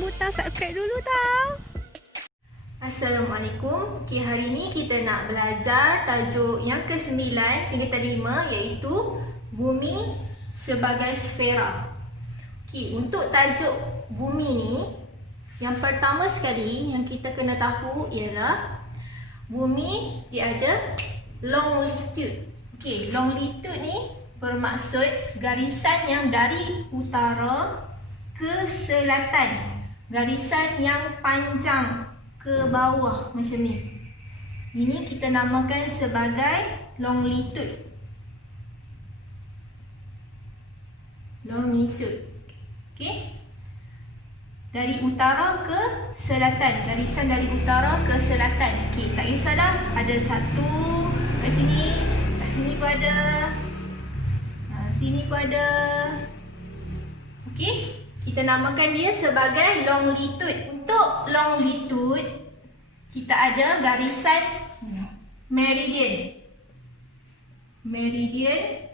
tekan butang subscribe dulu tau. Assalamualaikum. Okay, hari ni kita nak belajar tajuk yang ke-9 tingkatan 5 iaitu bumi sebagai sfera. Okay, untuk tajuk bumi ni, yang pertama sekali yang kita kena tahu ialah bumi dia ada longitude. Okay, longitude ni bermaksud garisan yang dari utara ke selatan, garisan yang panjang ke bawah macam ni. Ini kita namakan sebagai longitude. Longitude. Okey. Dari utara ke selatan, garisan dari utara ke selatan. Okey, tak kisahlah ada satu kat sini pun ada. Sini pun ada. Okey. Kita namakan dia sebagai longitude. Untuk longitude, kita ada garisan meridian. Meridian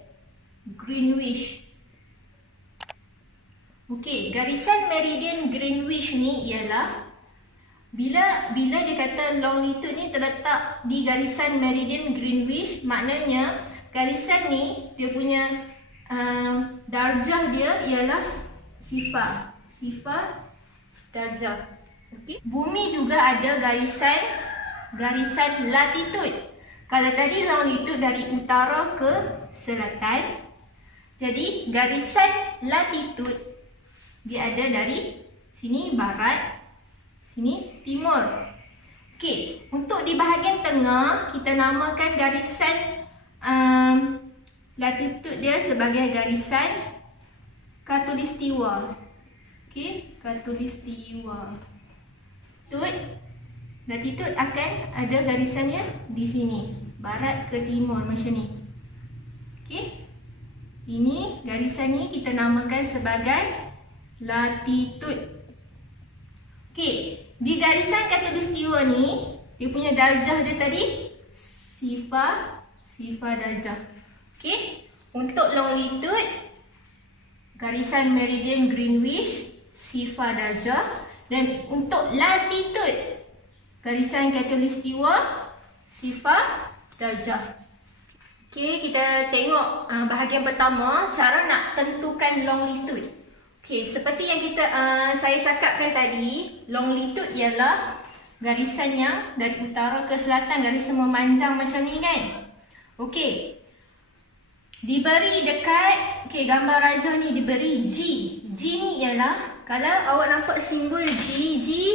Greenwich. Okey, garisan meridian Greenwich ni ialah bila dia kata longitude ni terletak di garisan meridian Greenwich, maknanya garisan ni dia punya darjah dia ialah sifar darjah. Okey. Bumi juga ada garisan latitude. Kalau tadi longitude dari utara ke selatan, jadi garisan latitude dia ada dari sini barat, sini timur. Okey, untuk di bahagian tengah kita namakan garisan latitude dia sebagai garisan Khatulistiwa. Okey, Khatulistiwa. Latitude akan ada garisannya di sini, barat ke timur macam ni. Okey. Ini garisan ni kita namakan sebagai latitude. Okey, di garisan Khatulistiwa ni dia punya darjah dia tadi sifar darjah. Okey. Untuk longitude garisan meridian Greenwich sifar darjah, dan untuk latitude garisan Khatulistiwa sifar darjah. Okey, kita tengok bahagian pertama, cara nak tentukan longitude. Okey, seperti yang saya cakapkan tadi, longitude ialah garisan yang dari utara ke selatan, garisan memanjang macam ni kan. Okey. Diberi dekat, okey, gambar rajah ni diberi G. G ni ialah, kalau awak nampak simbol G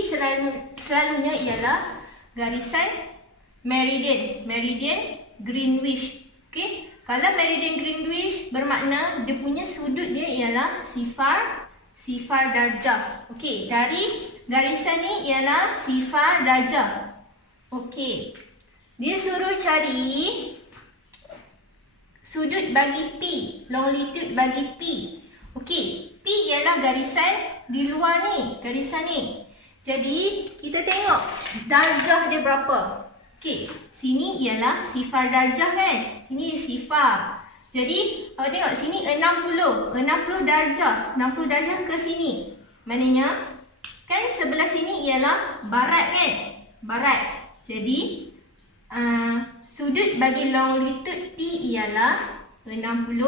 selalunya ialah garisan meridian Greenwich. Okey, kalau meridian Greenwich bermakna dia punya sudut dia ialah sifar darjah. Okey, dari garisan ni ialah sifar darjah. Okey. Dia suruh cari sudut bagi P, longitude bagi P. Okey, P ialah garisan di luar ni, garisan ni. Jadi, kita tengok darjah dia berapa. Okey, sini ialah sifar darjah kan? Sini sifar. Jadi, awak tengok sini 60 darjah. 60 darjah ke sini. Maknanya, kan sebelah sini ialah barat kan? Barat. Jadi, sudut bagi longitude P ialah 60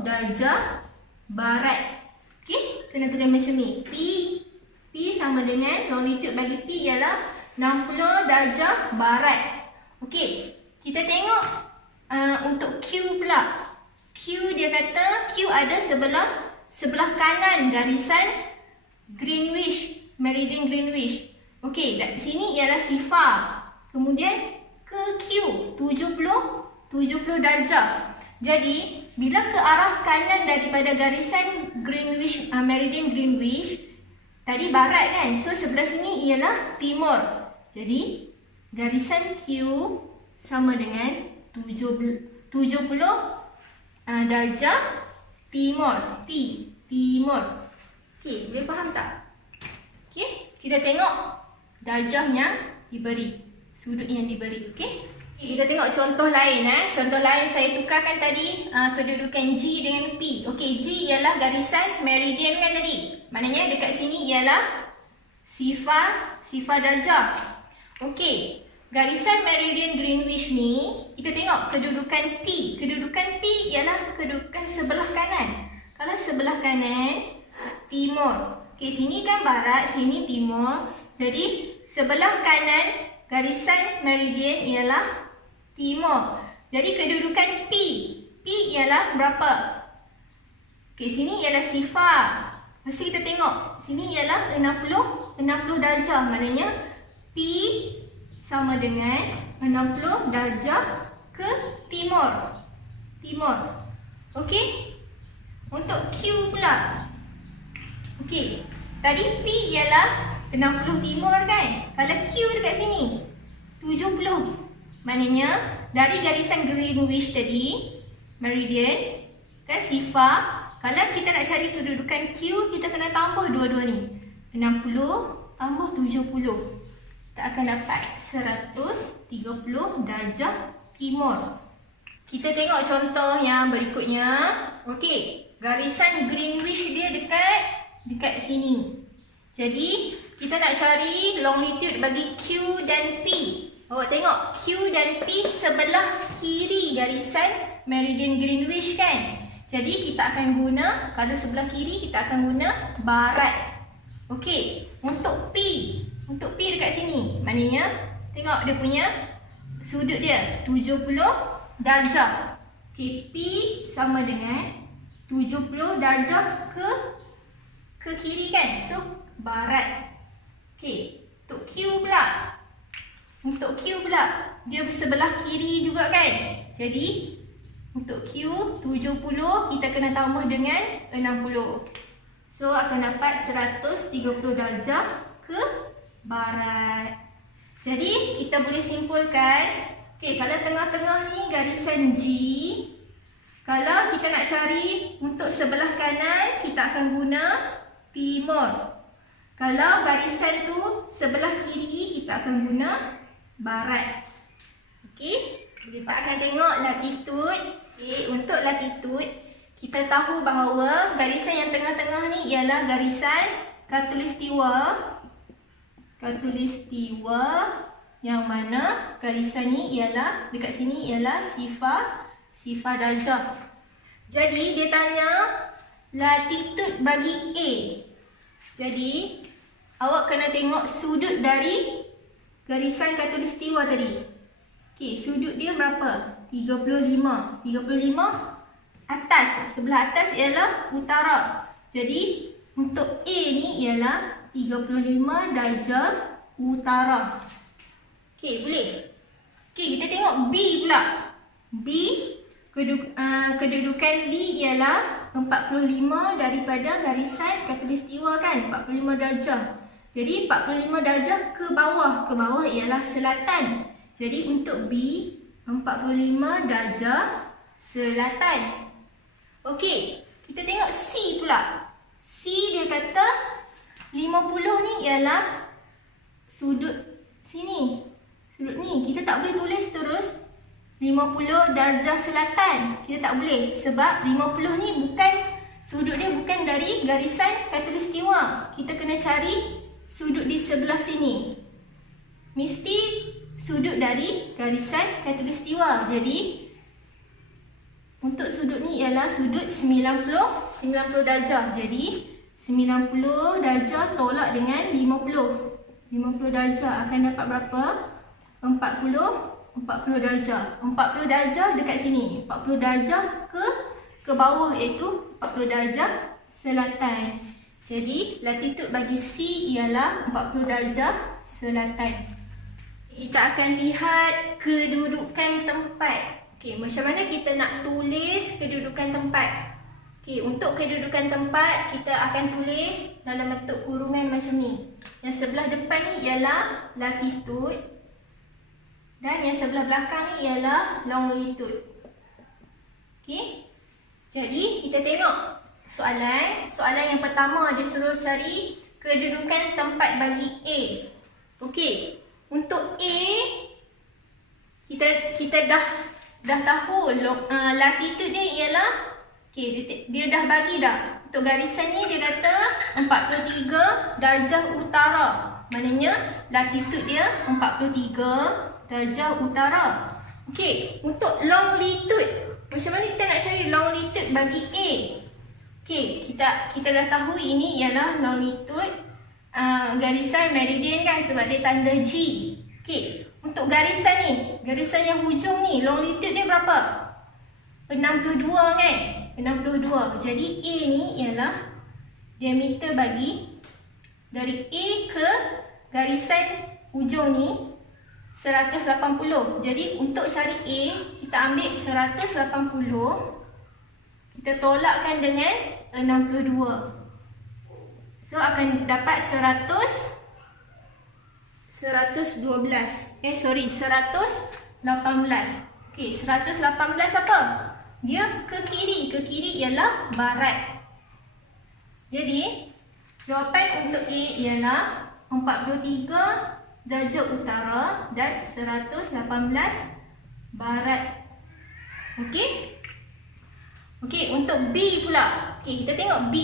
darjah barat. Okey, kena tulis macam ni. P sama dengan longitude bagi P ialah 60 darjah barat. Okey, kita tengok untuk Q pula. Q dia kata Q ada sebelah kanan garisan Greenwich, meridian Greenwich. Okey, sini ialah sifar. Kemudian ke Q 70 darjah. Jadi bila ke arah kanan daripada garisan Greenwich, meridian Greenwich tadi barat kan, so sebelah sini ialah timur. Jadi garisan Q sama dengan 70 darjah timur. Timur. Okey, boleh faham tak? Okey, kita tengok darjah yang diberi, sudut yang diberi. Okey. Kita tengok contoh lain. Contoh lain saya tukarkan tadi kedudukan G dengan P. Okey, G ialah garisan meridian kan tadi. Maknanya dekat sini ialah sifar darjah. Okey, garisan meridian Greenwich ni kita tengok kedudukan P. Kedudukan P ialah kedudukan sebelah kanan. Kalau sebelah kanan timur. Okey, sini kan barat, sini timur. Jadi sebelah kanan garisan meridian ialah timur. Jadi kedudukan P. P ialah berapa? Okey, sini ialah sifar. Lepas kita tengok. Sini ialah 60 darjah. Maknanya P sama dengan 60 darjah ke timur. Okey. Untuk Q pula. Okey. Tadi P ialah 60 timur kan? Kalau Q dekat sini 70. Maknanya dari garisan Greenwich tadi, meridian kan sifar, kalau kita nak cari kedudukan Q, kita kena tambah dua-dua ni. 60 tambah 70. Kita akan dapat 130 darjah timur. Kita tengok contoh yang berikutnya. Okey, garisan Greenwich dia dekat sini. Jadi kita nak cari longitude bagi Q dan P. Awak tengok Q dan P sebelah kiri garisan meridian Greenwich kan. Jadi kita akan guna, kalau sebelah kiri kita akan guna barat. Okey, untuk P dekat sini. Maknanya tengok dia punya sudut dia 70 darjah. Okey, P sama dengan 70 darjah ke kiri kan. So barat. Okey, untuk Q pula. Dia sebelah kiri juga kan. Jadi untuk Q 70 kita kena tambah dengan 60. So akan dapat 130 darjah ke barat. Jadi kita boleh simpulkan. Okey, kalau tengah-tengah ni garisan G. Kalau kita nak cari untuk sebelah kanan, kita akan guna timur. Kalau garisan tu sebelah kiri, kita akan guna barat. Okey, kita akan tengok latitude. Okey, untuk latitude kita tahu bahawa garisan yang tengah-tengah ni ialah garisan khatulistiwa. Yang mana garisan ni ialah dekat sini ialah sifar darjah. Jadi dia tanya latitude bagi A. Jadi awak kena tengok sudut dari garisan khatulistiwa tadi. Okey, sudut dia berapa? 35 atas. Sebelah atas ialah utara. Jadi untuk A ni ialah 35 darjah utara. Okey, boleh. Okey, kita tengok B pula. B, kedudukan B ialah 45 daripada garisan khatulistiwa kan, 45 darjah. Jadi 45 darjah ke bawah. Ke bawah ialah selatan. Jadi untuk B 45 darjah selatan. Okey, kita tengok C pula. C dia kata 50 ni ialah sudut sini. Sudut ni kita tak boleh tulis terus 50 darjah selatan. Kita tak boleh sebab 50 ni bukan sudut dia bukan dari garisan khatulistiwa. Kita kena cari sudut di sebelah sini. Mesti sudut dari garisan khatulistiwa. Jadi untuk sudut ni ialah sudut 90 darjah. Jadi 90 darjah tolak dengan 50 darjah akan dapat berapa? 40 darjah. 40 darjah dekat sini. 40 darjah ke bawah iaitu 40 darjah selatan. Jadi latitude bagi C ialah 40 darjah selatan. Kita akan lihat kedudukan tempat. Okey, macam mana kita nak tulis kedudukan tempat? Okey, untuk kedudukan tempat kita akan tulis dalam bentuk kurungan macam ni. Yang sebelah depan ni ialah latitude dan yang sebelah belakang ni ialah longitude. Okey. Jadi kita tengok soalan. Soalan yang pertama dia suruh cari kedudukan tempat bagi A. Okey. Untuk A kita dah tahu latitude dia ialah, dia dah bagi dah. Untuk garisan ni dia kata 43 darjah utara. Maknanya latitude dia 43 darjah utara. Okey, untuk longitude, macam mana kita nak cari longitude bagi A? Okey, kita dah tahu ini ialah longitude garisan meridian kan, sebab dia tanda G. Okey, untuk garisan ni, garisan yang hujung ni, longitude dia berapa? 62 kan? 62. Jadi A ni ialah diameter bagi dari A ke garisan hujung ni 180. Jadi untuk cari A, kita ambil 180, kita tolakkan dengan 62. So akan dapat 112. 118. Okey, 118 apa? Dia ke kiri. Ke kiri ialah barat. Jadi jawapan untuk A ialah 43 darjah utara dan 118 barat. Okey? Okey, untuk B pula. Okey, kita tengok B.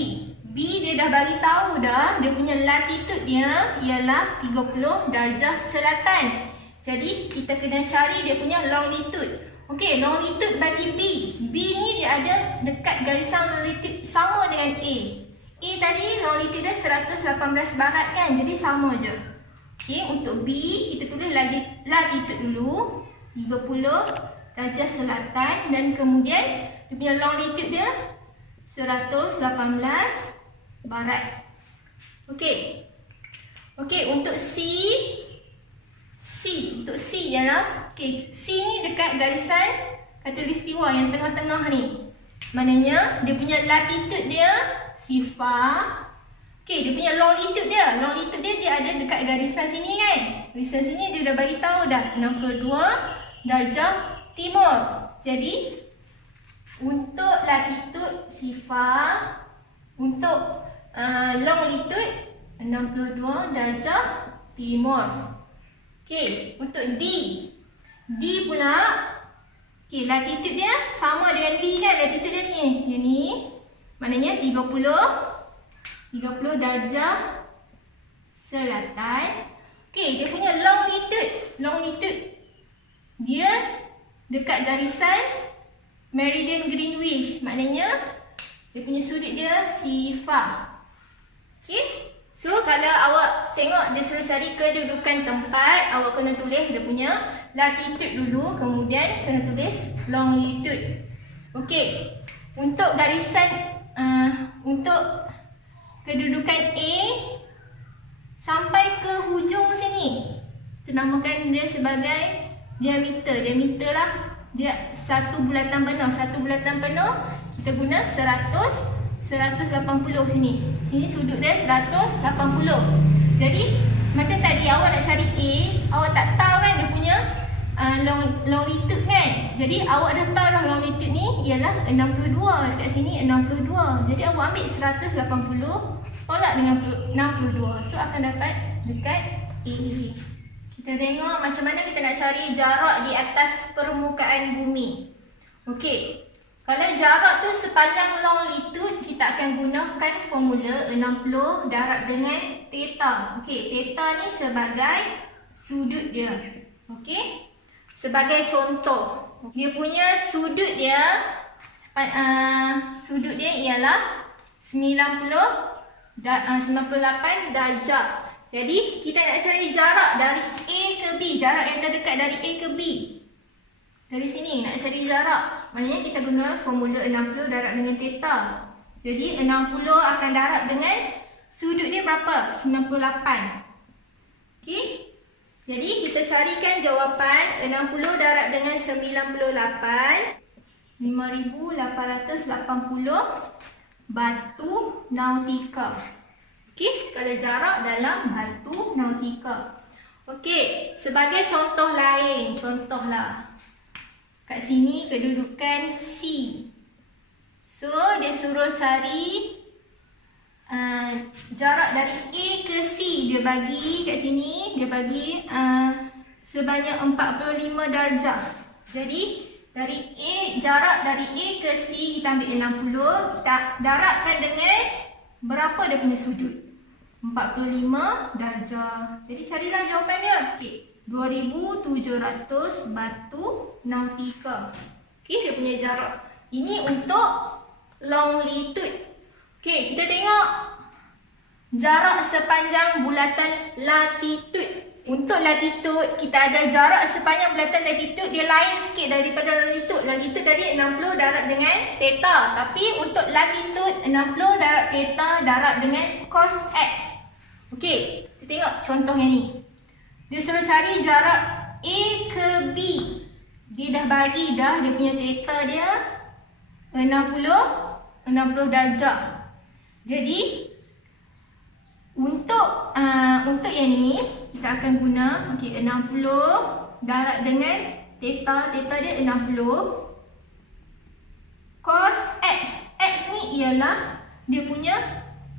B dia dah bagi tahu dah, dia punya latitude dia ialah 30 darjah selatan. Jadi kita kena cari dia punya longitude. Okey, longitude bagi B. B ni dia ada dekat garisan longitude sama dengan A. A tadi longitude dia 118 barat kan, jadi sama je. Okey, untuk B kita tulis latitude dulu 30 darjah selatan dan kemudian dia punya longitude dia 118 barat. Okey. Okey, untuk untuk C ialah, okey, C ni dekat garisan khatulistiwa yang tengah-tengah ni. Maknanya dia punya latitude dia sifar. Okey, dia punya longitude dia ada dekat garisan sini kan. Garisan sini dia dah bagi tahu dah 62 darjah timur. Jadi untuk latitude sifar, untuk longitude 62 darjah timur. Okey, untuk D. D pula, okey, latitude dia sama dengan B kan, latitude dia ni. Yang ni maknanya 30 darjah selatan. Okey, dia punya longitude dia dekat garisan meridian Greenwich. Maknanya dia punya sudut dia sifar. Okey. So kalau awak tengok dia suruh cari kedudukan tempat, awak kena tulis dia punya latitude dulu, kemudian kena tulis longitude. Okey. Untuk garisan untuk kedudukan A sampai ke hujung sini, kita namakan dia sebagai diameter. Diameter lah. Dia satu bulatan penuh. Satu bulatan penuh kita guna 180 sini. Sini sudut dia 180. Jadi macam tadi awak nak cari A, awak tak tahu kan dia punya longitude kan. Jadi awak dah tahu dah longitude ni ialah 62. Dekat sini 62. Jadi awak ambil 180 tolak dengan 62. So akan dapat dekat A. Kita tengok macam mana kita nak cari jarak di atas permukaan bumi. Okey. Kalau jarak tu sepanjang longitude, kita akan gunakan formula 60 darab dengan theta. Okey, theta ni sebagai sudut dia. Okey. Sebagai contoh, dia punya sudut dia ialah 98 darjah. Jadi kita nak cari jarak dari A ke B, jarak yang terdekat dari A ke B. Dari sini nak cari jarak, maknanya kita guna formula 60 darab dengan theta. Jadi 60 akan darab dengan sudut dia berapa? 98. Okey. Jadi kita carikan jawapan 60 darab dengan 98, 5880 batu nautika. Okey, kalau jarak dalam batu nautika. Okey, sebagai contoh lain, contohlah. Kat sini kedudukan C. So dia suruh cari jarak dari A ke C. Dia bagi kat sini, dia bagi sebanyak 45 darjah. Jadi jarak dari A ke C kita ambil 60, kita darabkan dengan berapa dia punya sudut? 45 darjah. Jadi carilah jawapannya. Okey, 2700 batu nautika. Okey, dia punya jarak. Ini untuk longitude. Okey, kita tengok jarak sepanjang bulatan latitude. Untuk latitude, kita ada jarak sepanjang bulatan latitude, dia lain sikit daripada longitude. Longitude tadi 60 darab dengan theta. Tapi untuk latitude, 60 darab theta darab dengan cos X. Okey, kita tengok contoh yang ni. Dia suruh cari jarak A ke B. Dia dah bagi dah dia punya theta dia 60 darjah. Jadi untuk yang ni kita akan guna okey 60 darab dengan theta dia 60 cos X. X ni ialah dia punya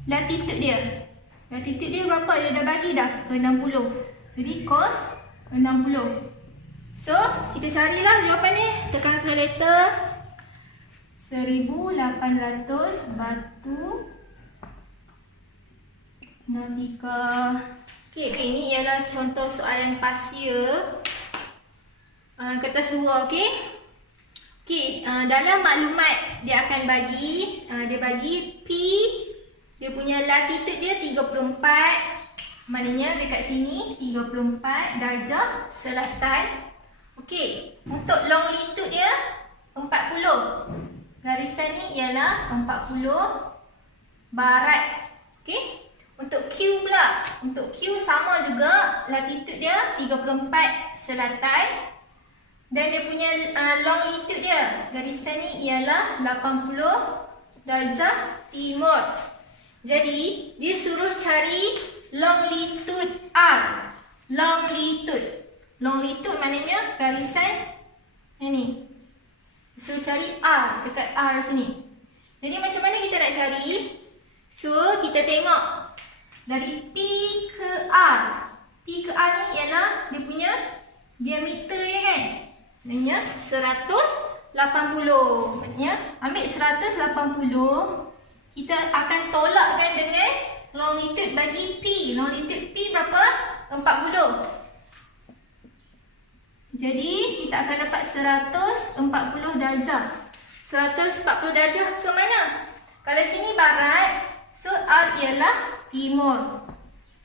latitude dia. Latitude dia berapa? Dia dah bagi dah 60. Jadi cos 60. So kita carilah jawapan ni. Tekan kalkulator. 1800 batu nautika. Okey, ini ialah contoh soalan pasia kertas luar, okey. Okey, dalam maklumat dia akan bagi dia bagi P, dia punya latitude dia 34. Maknanya dekat sini 34 darjah selatan. Okey, untuk longitude dia 40. Garisan ni ialah 40 barat. Okey. Untuk Q pula. Untuk Q sama juga, latitude dia 34 selatan. Dan dia punya longitude dia, garisan ni ialah 80 darjah timur. Jadi dia suruh cari longitude R. Longitude maknanya garisan ni. Suruh cari R dekat R sini. Jadi macam mana kita nak cari? So kita tengok dari P ke R. P ke R ni ialah dia punya diameter dia kan. Maknanya 180. Maknanya ambil 180. Kita akan tolakkan dengan longitude bagi P. Longitude P berapa? 40. Jadi kita akan dapat 140 darjah. 140 darjah ke mana? Kalau sini barat, so R ialah timur.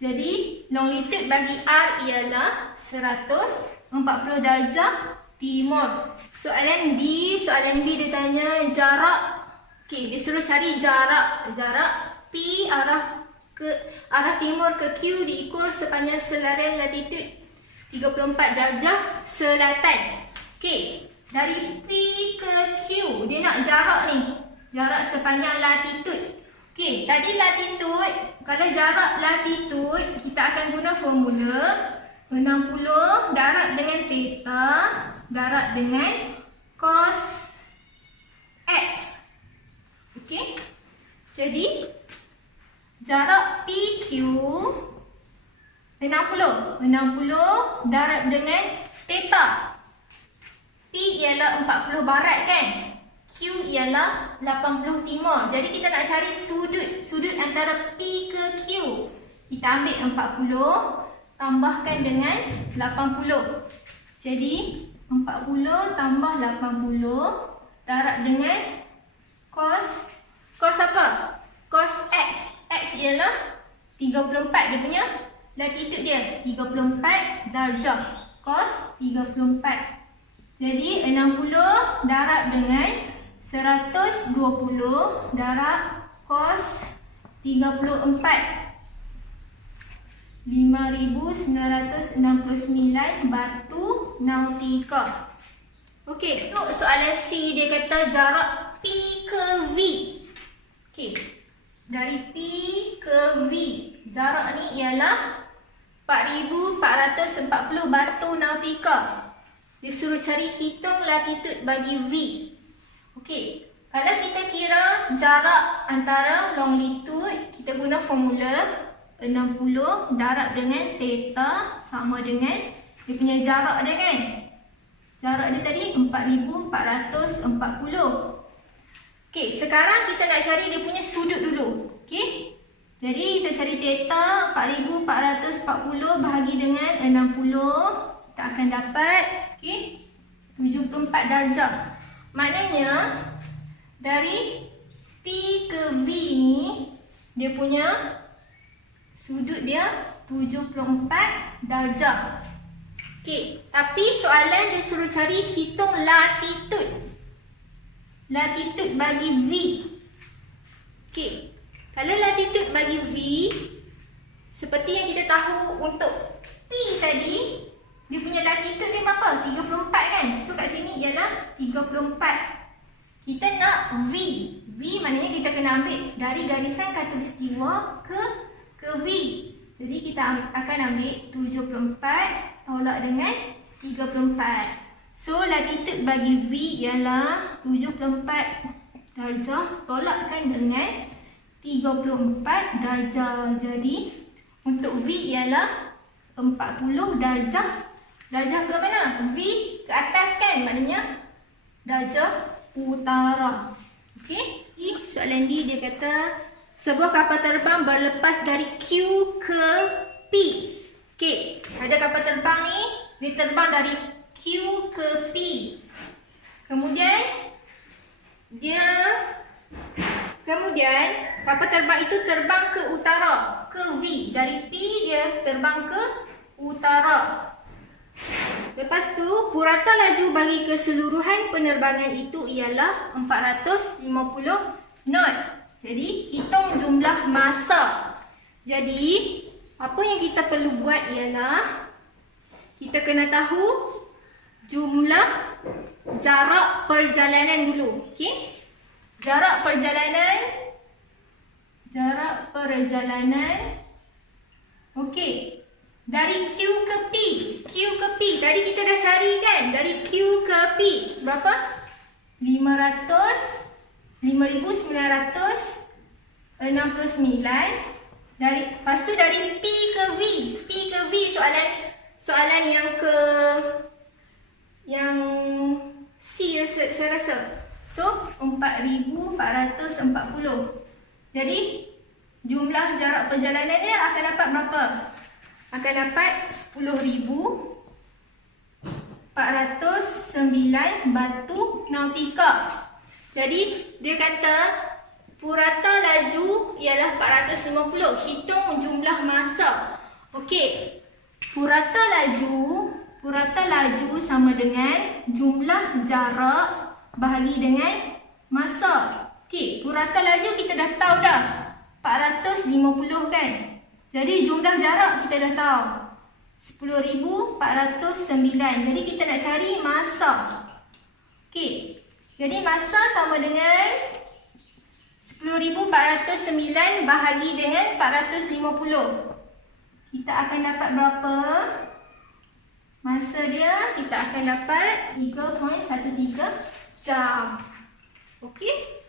Jadi longitude bagi R ialah 140 darjah timur. Soalan B dia tanya jarak. Okey, dia suruh cari jarak P arah timur ke Q diukur sepanjang selaran latitude 34 darjah selatan. Okey, dari P ke Q dia nak jarak ni. Jarak sepanjang latitude. Okey, tadi latitude, kalau jarak latitude kita akan guna formula 60 darab dengan theta darab dengan cos X. Okey. Jadi jarak PQ 60 darab dengan theta. P ialah 40 barat kan? Q ialah 80 timur. Jadi kita nak cari sudut antara P ke Q. Kita ambil 40 tambahkan dengan 80. Jadi 40 tambah 80 darab dengan cos apa? Cos X. X ialah 34 dia punya latitude dia. 34 darjah. Cos 34. Jadi 60 darab dengan 120 darab cos 34. 5,969 batu nautika. Okey, untuk soalan C dia kata jarak P ke V. Okey, dari P ke V, jarak ni ialah 4,440 batu nautika. Dia suruh cari hitung latitude bagi V. Okey, kalau kita kira jarak antara longitude, kita guna formula 60 darab dengan theta sama dengan Dia punya jarak dia kan. Jarak dia tadi 4,440. Okey, sekarang kita nak cari dia punya sudut dulu. Okey. Jadi kita cari theta 4,440 bahagi dengan 60. Kita akan dapat okey 74 darjah. Maknanya dari P ke V ni dia punya sudut dia 74 darjah. Okey, tapi soalan dia suruh cari hitung latitude. Latitude bagi V. Okey, kalau latitude bagi V, seperti yang kita tahu untuk P tadi, dia punya latitude dia berapa? 34 kan? So kat sini ialah 34. Kita nak V. V maknanya kita kena ambil dari garisan khatulistiwa ke V. Jadi kita akan ambil 74 tolak dengan 34. So latitude bagi V ialah 74 darjah tolakkan dengan 34 darjah. Jadi untuk V ialah 40 darjah. Darjah ke mana? V ke atas kan? Maknanya darjah utara. Okey. Soalan D dia kata sebuah kapal terbang berlepas dari Q ke P. Okey, ada kapal terbang ni dia terbang dari Q ke P. Kemudian kapal terbang itu terbang ke utara, ke V. Dari P dia terbang ke utara. Lepas tu purata laju bagi keseluruhan penerbangan itu ialah 450 knot. Jadi hitung jumlah masa. Jadi apa yang kita perlu buat ialah kita kena tahu jumlah jarak perjalanan dulu. Okey? Jarak perjalanan. Okey. Dari Q ke P. Tadi kita dah cari kan? Dari Q ke P. Berapa? 5,969. Lepas tu dari P ke V. Soalan yang C saya rasa. So 4,440. Jadi jumlah jarak perjalanan dia akan dapat berapa? Akan dapat 10,409 batu nautika. Jadi dia kata purata laju ialah 450. Hitung jumlah masa. Okey. Purata laju sama dengan jumlah jarak bahagi dengan masa. Okey, purata laju kita dah tahu dah. 450 kan? Jadi jumlah jarak kita dah tahu. 10,409. Jadi kita nak cari masa. Okey. Jadi masa sama dengan 10,409 bahagi dengan 450. Kita akan dapat berapa? Masa dia kita akan dapat 3.13 jam. Okey?